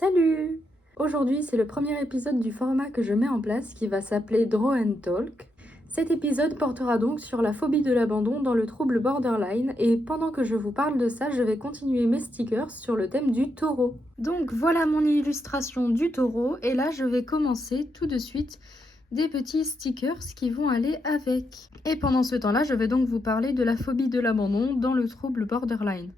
Salut! Aujourd'hui, c'est le premier épisode du format que je mets en place qui va s'appeler Draw and Talk. Cet épisode portera donc sur la phobie de l'abandon dans le trouble borderline et pendant que je vous parle de ça, je vais continuer mes stickers sur le thème du taureau. Donc voilà mon illustration du taureau et là je vais commencer tout de suite des petits stickers qui vont aller avec. Et pendant ce temps-là, je vais donc vous parler de la phobie de l'abandon dans le trouble borderline.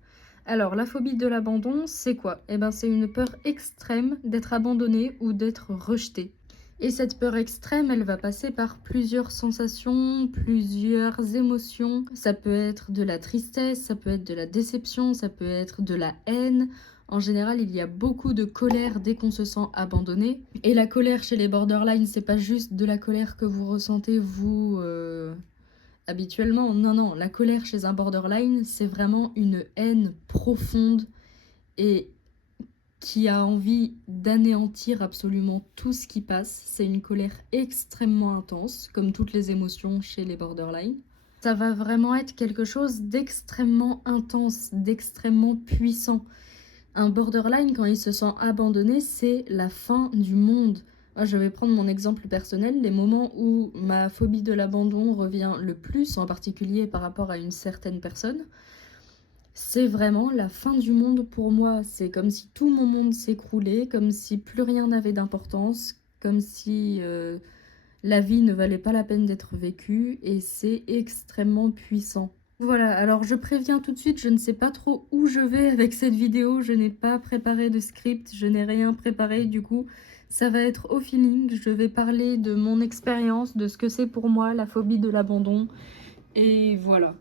Alors, la phobie de l'abandon, c'est quoi? Eh bien, c'est une peur extrême d'être abandonné ou d'être rejeté. Et cette peur extrême, elle va passer par plusieurs sensations, plusieurs émotions. Ça peut être de la tristesse, ça peut être de la déception, ça peut être de la haine. En général, il y a beaucoup de colère dès qu'on se sent abandonné. Et la colère chez les borderline, c'est pas juste de la colère que vous ressentez, vous, habituellement. Non, non, la colère chez un borderline, c'est vraiment une haine profonde et qui a envie d'anéantir absolument tout ce qui passe. C'est une colère extrêmement intense, comme toutes les émotions chez les borderline. Ça va vraiment être quelque chose d'extrêmement intense, d'extrêmement puissant. Un borderline, quand il se sent abandonné, c'est la fin du monde. Moi, je vais prendre mon exemple personnel, les moments où ma phobie de l'abandon revient le plus, en particulier par rapport à une certaine personne, c'est vraiment la fin du monde pour moi. C'est comme si tout mon monde s'écroulait, comme si plus rien n'avait d'importance, comme si la vie ne valait pas la peine d'être vécue, et c'est extrêmement puissant. Voilà, alors je préviens tout de suite, je ne sais pas trop où je vais avec cette vidéo, je n'ai pas préparé de script, je n'ai rien préparé, du coup ça va être au feeling, je vais parler de mon expérience, de ce que c'est pour moi la phobie de l'abandon, et voilà,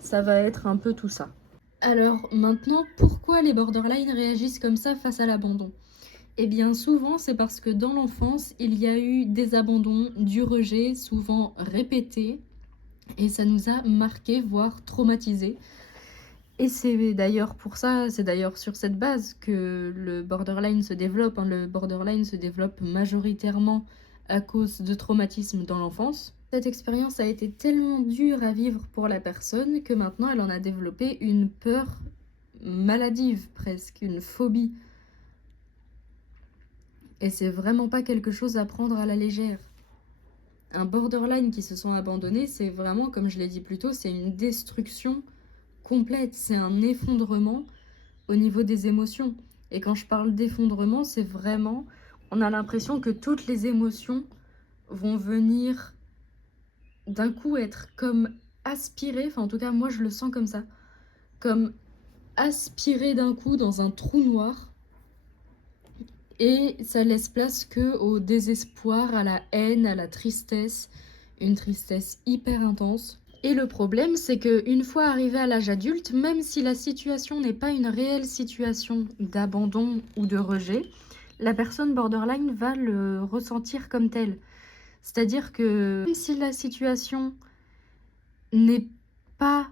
ça va être un peu tout ça. Alors maintenant, pourquoi les borderline réagissent comme ça face à l'abandon? Eh bien souvent c'est parce que dans l'enfance, il y a eu des abandons, du rejet, souvent répétés, et ça nous a marqué, voire traumatisé. Et c'est d'ailleurs pour ça, c'est d'ailleurs sur cette base que le borderline se développe. Le borderline se développe majoritairement à cause de traumatismes dans l'enfance. Cette expérience a été tellement dure à vivre pour la personne que maintenant elle en a développé une peur maladive presque, une phobie. Et c'est vraiment pas quelque chose à prendre à la légère. Un borderline qui se sent abandonné, c'est vraiment, comme je l'ai dit plus tôt, c'est une destruction complète, c'est un effondrement au niveau des émotions. Et quand je parle d'effondrement, c'est vraiment, on a l'impression que toutes les émotions vont venir d'un coup être comme aspirées, enfin en tout cas moi je le sens comme ça, comme aspirées d'un coup dans un trou noir. Et ça laisse place que au désespoir, à la haine, à la tristesse, une tristesse hyper intense. Et le problème, c'est qu'une fois arrivé à l'âge adulte, même si la situation n'est pas une réelle situation d'abandon ou de rejet, la personne borderline va le ressentir comme tel. C'est-à-dire que même si la situation n'est pas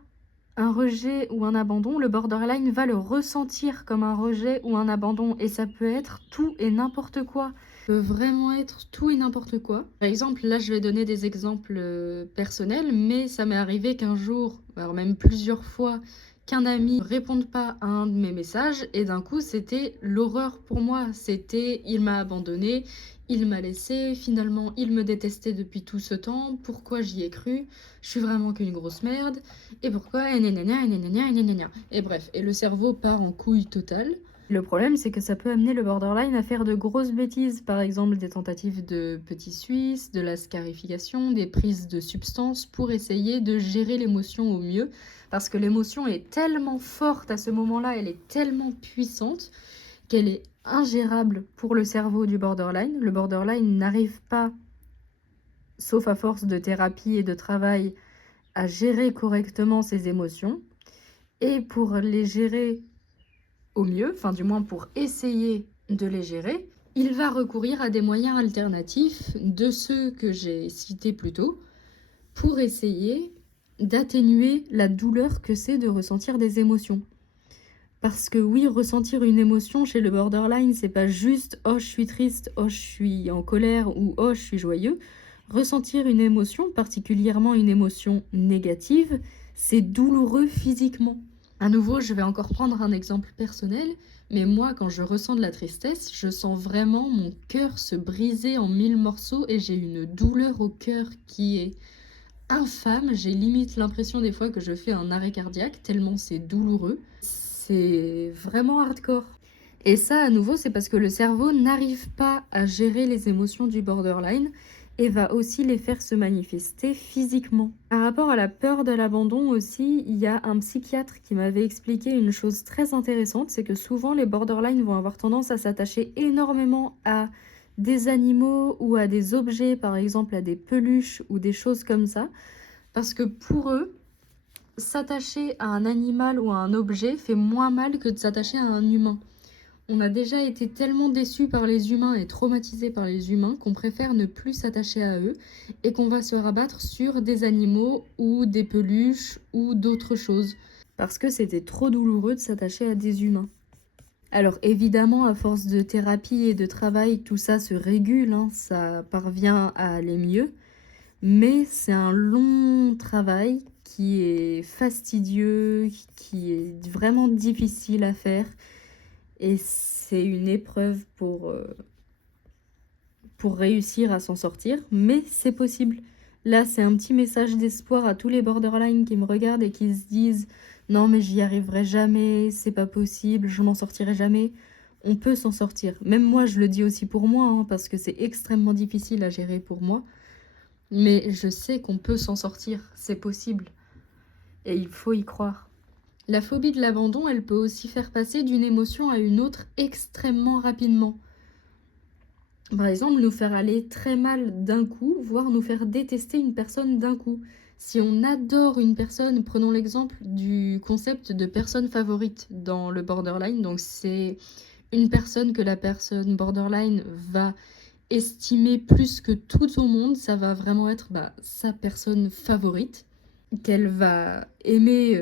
un rejet ou un abandon, le borderline va le ressentir comme un rejet ou un abandon. Et ça peut être tout et n'importe quoi. Ça peut vraiment être tout et n'importe quoi. Par exemple, là je vais donner des exemples personnels, mais ça m'est arrivé qu'un jour, alors même plusieurs fois, qu'un ami ne réponde pas à un de mes messages et d'un coup c'était l'horreur pour moi. C'était il m'a abandonné, il m'a laissé, finalement il me détestait depuis tout ce temps, pourquoi j'y ai cru, je suis vraiment qu'une grosse merde, et pourquoi, et bref, et le cerveau part en couille totale. Le problème, c'est que ça peut amener le borderline à faire de grosses bêtises, par exemple des tentatives de petits suisses, de la scarification, des prises de substances pour essayer de gérer l'émotion au mieux, parce que l'émotion est tellement forte à ce moment-là, elle est tellement puissante qu'elle est ingérable pour le cerveau du borderline. Le borderline n'arrive pas, sauf à force de thérapie et de travail, à gérer correctement ses émotions. Et pour les gérer au mieux, enfin du moins pour essayer de les gérer, il va recourir à des moyens alternatifs de ceux que j'ai cités plus tôt pour essayer d'atténuer la douleur que c'est de ressentir des émotions. Parce que oui, ressentir une émotion chez le borderline, c'est pas juste « oh, je suis triste »,« oh, je suis en colère » ou « oh, je suis joyeux ». Ressentir une émotion, particulièrement une émotion négative, c'est douloureux physiquement. À nouveau, je vais encore prendre un exemple personnel. Mais moi, quand je ressens de la tristesse, je sens vraiment mon cœur se briser en 1000 morceaux et j'ai une douleur au cœur qui est infâme. J'ai limite l'impression des fois que je fais un arrêt cardiaque tellement c'est douloureux. C'est vraiment hardcore. Et ça, à nouveau, c'est parce que le cerveau n'arrive pas à gérer les émotions du borderline et va aussi les faire se manifester physiquement. Par rapport à la peur de l'abandon aussi, il y a un psychiatre qui m'avait expliqué une chose très intéressante, c'est que souvent les borderlines vont avoir tendance à s'attacher énormément à des animaux ou à des objets, par exemple à des peluches ou des choses comme ça, parce que pour eux, s'attacher à un animal ou à un objet fait moins mal que de s'attacher à un humain. On a déjà été tellement déçus par les humains et traumatisés par les humains qu'on préfère ne plus s'attacher à eux et qu'on va se rabattre sur des animaux ou des peluches ou d'autres choses. Parce que c'était trop douloureux de s'attacher à des humains. Alors évidemment, à force de thérapie et de travail, tout ça se régule, hein, ça parvient à aller mieux. Mais c'est un long travail qui est fastidieux, qui est vraiment difficile à faire. Et c'est une épreuve pour réussir à s'en sortir, mais c'est possible. Là, c'est un petit message d'espoir à tous les borderline qui me regardent et qui se disent « Non, mais j'y arriverai jamais, c'est pas possible, je m'en sortirai jamais ». On peut s'en sortir. Même moi, je le dis aussi pour moi, hein, parce que c'est extrêmement difficile à gérer pour moi. Mais je sais qu'on peut s'en sortir, c'est possible. Et il faut y croire. La phobie de l'abandon, elle peut aussi faire passer d'une émotion à une autre extrêmement rapidement. Par exemple, nous faire aller très mal d'un coup, voire nous faire détester une personne d'un coup. Si on adore une personne, prenons l'exemple du concept de personne favorite dans le borderline. Donc c'est une personne que la personne borderline va estimer plus que tout au monde. Ça va vraiment être sa personne favorite, qu'elle va aimer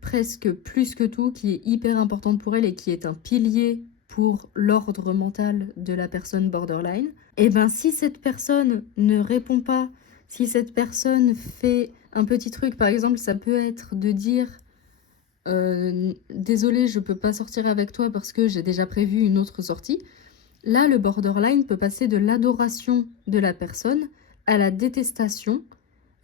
presque plus que tout, qui est hyper importante pour elle et qui est un pilier pour l'ordre mental de la personne borderline. Et ben si cette personne ne répond pas, si cette personne fait un petit truc, par exemple, ça peut être de dire désolé, je peux pas sortir avec toi parce que j'ai déjà prévu une autre sortie. Là, le borderline peut passer de l'adoration de la personne à la détestation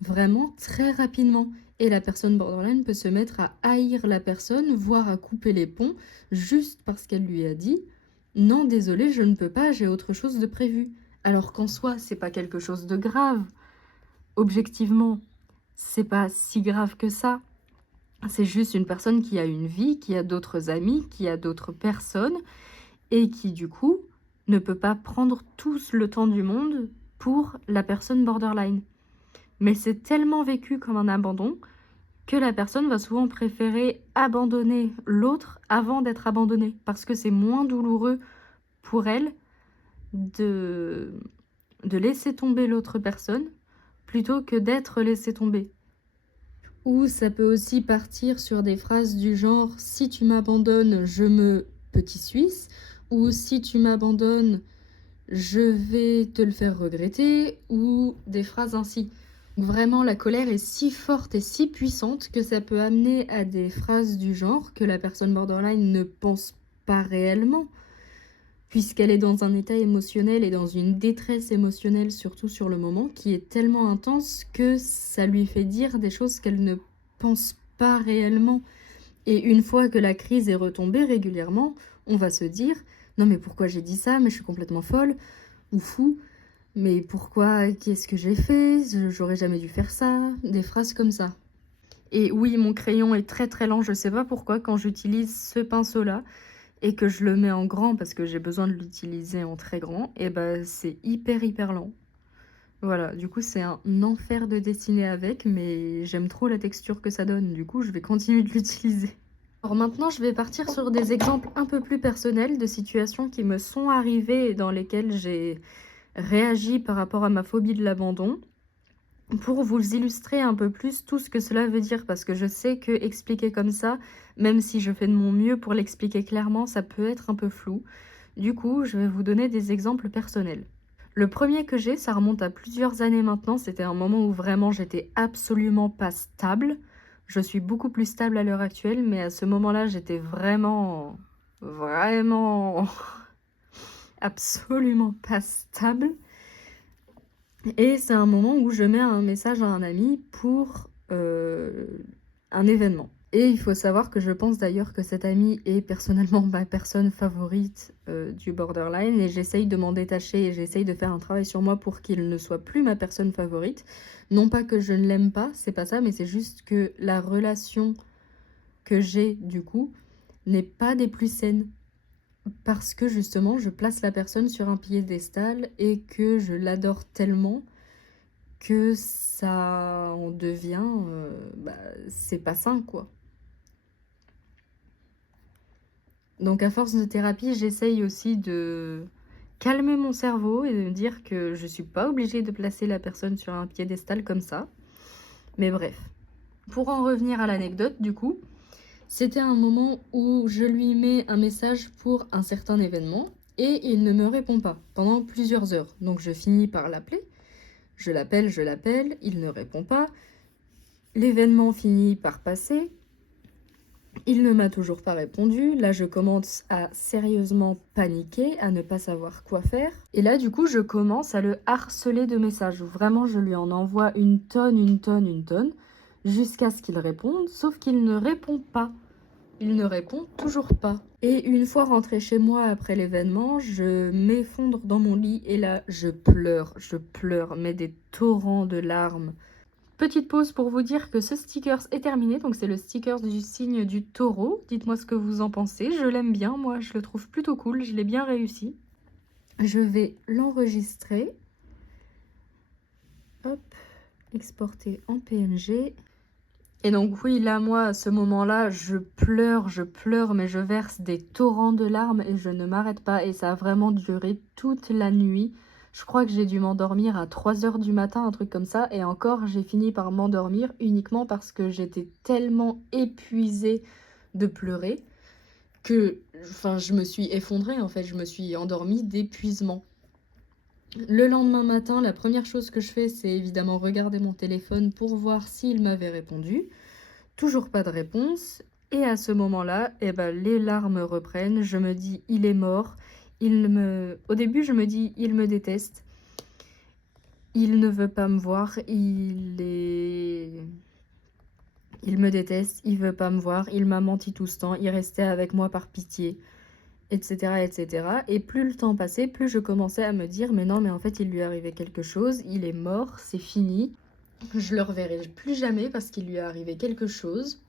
vraiment très rapidement. Et la personne borderline peut se mettre à haïr la personne, voire à couper les ponts, juste parce qu'elle lui a dit « Non, désolé, je ne peux pas, j'ai autre chose de prévu ». Alors qu'en soi, c'est pas quelque chose de grave. Objectivement, c'est pas si grave que ça. C'est juste une personne qui a une vie, qui a d'autres amis, qui a d'autres personnes, et qui, du coup, ne peut pas prendre tout le temps du monde pour la personne borderline. Mais c'est tellement vécu comme un abandon que la personne va souvent préférer abandonner l'autre avant d'être abandonnée, parce que c'est moins douloureux pour elle de laisser tomber l'autre personne plutôt que d'être laissée tomber. Ou ça peut aussi partir sur des phrases du genre « si tu m'abandonnes, je me petit suisse » ou « si tu m'abandonnes, je vais te le faire regretter » ou des phrases ainsi. Vraiment, la colère est si forte et si puissante que ça peut amener à des phrases du genre que la personne borderline ne pense pas réellement, puisqu'elle est dans un état émotionnel et dans une détresse émotionnelle, surtout sur le moment, qui est tellement intense que ça lui fait dire des choses qu'elle ne pense pas réellement. Et une fois que la crise est retombée régulièrement, on va se dire « Non mais pourquoi j'ai dit ça? Mais je suis complètement folle ou fou. Mais pourquoi? Qu'est-ce que j'ai fait? J'aurais jamais dû faire ça. » Des phrases comme ça. Et oui, mon crayon est très très lent, je sais pas pourquoi, quand j'utilise ce pinceau-là et que je le mets en grand parce que j'ai besoin de l'utiliser en très grand, et c'est hyper lent. Voilà, du coup c'est un enfer de dessiner avec, mais j'aime trop la texture que ça donne, du coup je vais continuer de l'utiliser. Alors maintenant je vais partir sur des exemples un peu plus personnels de situations qui me sont arrivées et dans lesquelles j'ai réagi par rapport à ma phobie de l'abandon, pour vous illustrer un peu plus tout ce que cela veut dire, parce que je sais que expliquer comme ça, même si je fais de mon mieux pour l'expliquer clairement, ça peut être un peu flou. Du coup, je vais vous donner des exemples personnels. Le premier que j'ai, ça remonte à plusieurs années maintenant, c'était un moment où vraiment j'étais absolument pas stable. Je suis beaucoup plus stable à l'heure actuelle, mais à ce moment-là, j'étais vraiment vraiment absolument pas stable. Et c'est un moment où je mets un message à un ami pour un événement. Et il faut savoir que je pense d'ailleurs que cet ami est personnellement ma personne favorite du borderline et j'essaye de m'en détacher et j'essaye de faire un travail sur moi pour qu'il ne soit plus ma personne favorite. Non pas que je ne l'aime pas, c'est pas ça, mais c'est juste que la relation que j'ai du coup n'est pas des plus saines. Parce que justement, je place la personne sur un piédestal et que je l'adore tellement que ça en devient... c'est pas sain, quoi. Donc à force de thérapie, j'essaye aussi de calmer mon cerveau et de me dire que je suis pas obligée de placer la personne sur un piédestal comme ça. Mais bref. Pour en revenir à l'anecdote, du coup, c'était un moment où je lui mets un message pour un certain événement et il ne me répond pas pendant plusieurs heures. Donc je finis par l'appeler. Je l'appelle, il ne répond pas. L'événement finit par passer. Il ne m'a toujours pas répondu. Là, je commence à sérieusement paniquer, à ne pas savoir quoi faire. Et là, du coup, je commence à le harceler de messages. Vraiment, je lui en envoie une tonne, jusqu'à ce qu'il réponde, sauf qu'il ne répond pas. Il ne répond toujours pas. Et une fois rentrée chez moi après l'événement, je m'effondre dans mon lit et là, je pleure, mais des torrents de larmes. Petite pause pour vous dire que ce sticker est terminé, donc c'est le sticker du signe du taureau. Dites-moi ce que vous en pensez, je l'aime bien, moi je le trouve plutôt cool, je l'ai bien réussi. Je vais l'enregistrer. Hop, exporter en PNG. Et donc oui, là, moi, à ce moment-là, je pleure, mais je verse des torrents de larmes et je ne m'arrête pas. Et ça a vraiment duré toute la nuit. Je crois que j'ai dû m'endormir à 3 heures du matin, un truc comme ça. Et encore, j'ai fini par m'endormir uniquement parce que j'étais tellement épuisée de pleurer que je me suis effondrée, en fait. Je me suis endormie d'épuisement. Le lendemain matin, la première chose que je fais, c'est évidemment regarder mon téléphone pour voir s'il m'avait répondu. Toujours pas de réponse. Et à ce moment-là, les larmes reprennent. Je me dis, il est mort. Au début, je me dis, il me déteste. Il ne veut pas me voir. Il me déteste. Il veut pas me voir. Il m'a menti tout ce temps. Il restait avec moi par pitié, etc., etc. Et plus le temps passait, plus je commençais à me dire, mais non, mais en fait, il lui est arrivé quelque chose. Il est mort. C'est fini. Je le reverrai plus jamais parce qu'il lui est arrivé quelque chose.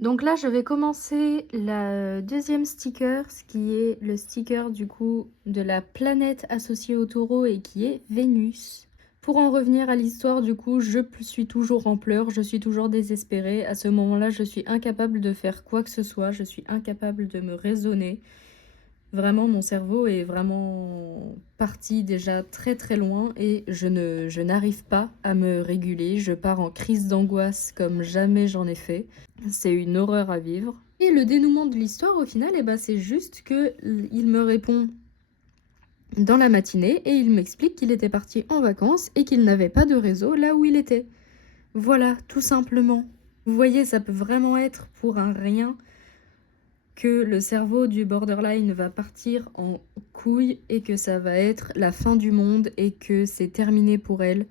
Donc là, je vais commencer la deuxième sticker, ce qui est le sticker du coup de la planète associée au taureau et qui est Vénus. Pour en revenir à l'histoire, du coup, je suis toujours en pleurs, je suis toujours désespérée. À ce moment-là, je suis incapable de faire quoi que ce soit, je suis incapable de me raisonner. Vraiment, mon cerveau est vraiment parti déjà très très loin et je n'arrive pas à me réguler. Je pars en crise d'angoisse comme jamais j'en ai fait. C'est une horreur à vivre. Et le dénouement de l'histoire, au final, c'est juste qu'il me répond dans la matinée et il m'explique qu'il était parti en vacances et qu'il n'avait pas de réseau là où il était. Voilà, tout simplement. Vous voyez, ça peut vraiment être pour un rien que le cerveau du borderline va partir en couille et que ça va être la fin du monde et que c'est terminé pour elle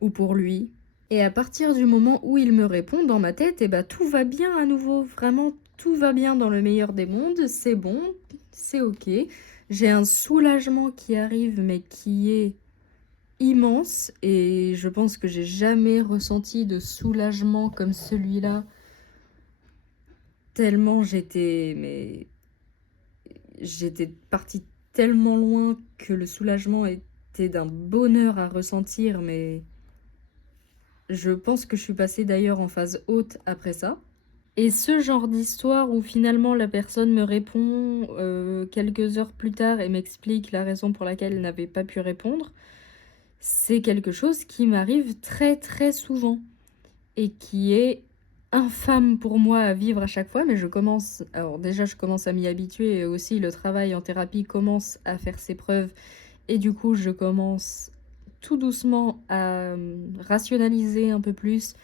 ou pour lui. Et à partir du moment où il me répond dans ma tête, tout va bien à nouveau. Vraiment, tout va bien dans le meilleur des mondes. C'est bon, c'est ok. J'ai un soulagement qui arrive mais qui est immense et je pense que j'ai jamais ressenti de soulagement comme celui-là. Tellement j'étais partie tellement loin que le soulagement était d'un bonheur à ressentir, mais je pense que je suis passée d'ailleurs en phase haute après ça. Et ce genre d'histoire où finalement la personne me répond quelques heures plus tard et m'explique la raison pour laquelle elle n'avait pas pu répondre, c'est quelque chose qui m'arrive très très souvent et qui est infâme pour moi à vivre à chaque fois, mais je commence à m'y habituer et aussi le travail en thérapie commence à faire ses preuves et du coup je commence tout doucement à rationaliser un peu plus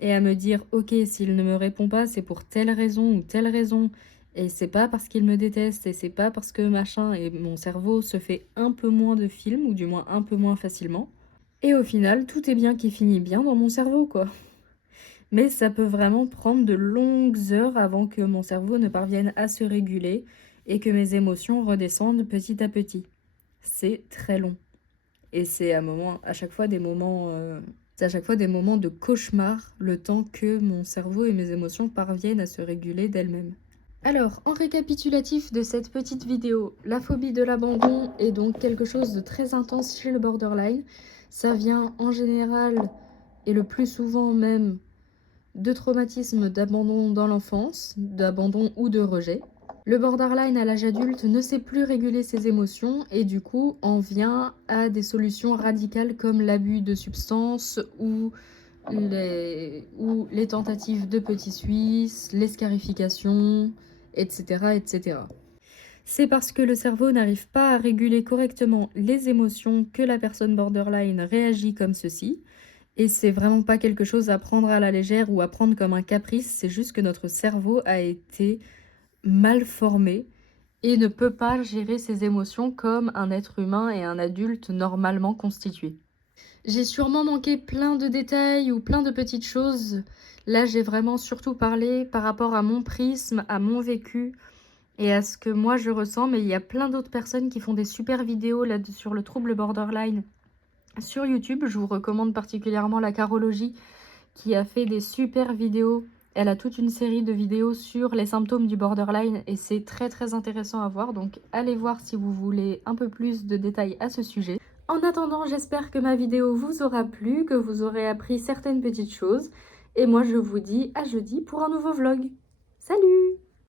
et à me dire ok, s'il ne me répond pas c'est pour telle raison ou telle raison Et c'est pas parce qu'il me déteste et c'est pas parce que machin et mon cerveau se fait un peu moins de films ou du moins un peu moins facilement. Et au final, tout est bien qui finit bien dans mon cerveau, quoi. Mais ça peut vraiment prendre de longues heures avant que mon cerveau ne parvienne à se réguler et que mes émotions redescendent petit à petit. C'est très long. Et c'est à chaque fois c'est à chaque fois des moments de cauchemar, le temps que mon cerveau et mes émotions parviennent à se réguler d'elles-mêmes. Alors, en récapitulatif de cette petite vidéo, la phobie de l'abandon est donc quelque chose de très intense chez le borderline. Ça vient en général, et le plus souvent même, de traumatismes d'abandon dans l'enfance, d'abandon ou de rejet. Le borderline à l'âge adulte ne sait plus réguler ses émotions et du coup en vient à des solutions radicales comme l'abus de substances ou les tentatives de petits suisses, les scarifications, etc., etc. C'est parce que le cerveau n'arrive pas à réguler correctement les émotions que la personne borderline réagit comme ceci. Et c'est vraiment pas quelque chose à prendre à la légère ou à prendre comme un caprice, c'est juste que notre cerveau a été mal formé et ne peut pas gérer ses émotions comme un être humain et un adulte normalement constitué. J'ai sûrement manqué plein de détails ou plein de petites choses. Là, j'ai vraiment surtout parlé par rapport à mon prisme, à mon vécu et à ce que moi je ressens, mais il y a plein d'autres personnes qui font des super vidéos là sur le trouble borderline sur YouTube. Je vous recommande particulièrement la Carologie qui a fait des super vidéos. Elle a toute une série de vidéos sur les symptômes du borderline et c'est très très intéressant à voir. Donc allez voir si vous voulez un peu plus de détails à ce sujet. En attendant, j'espère que ma vidéo vous aura plu, que vous aurez appris certaines petites choses. Et moi je vous dis à jeudi pour un nouveau vlog. Salut!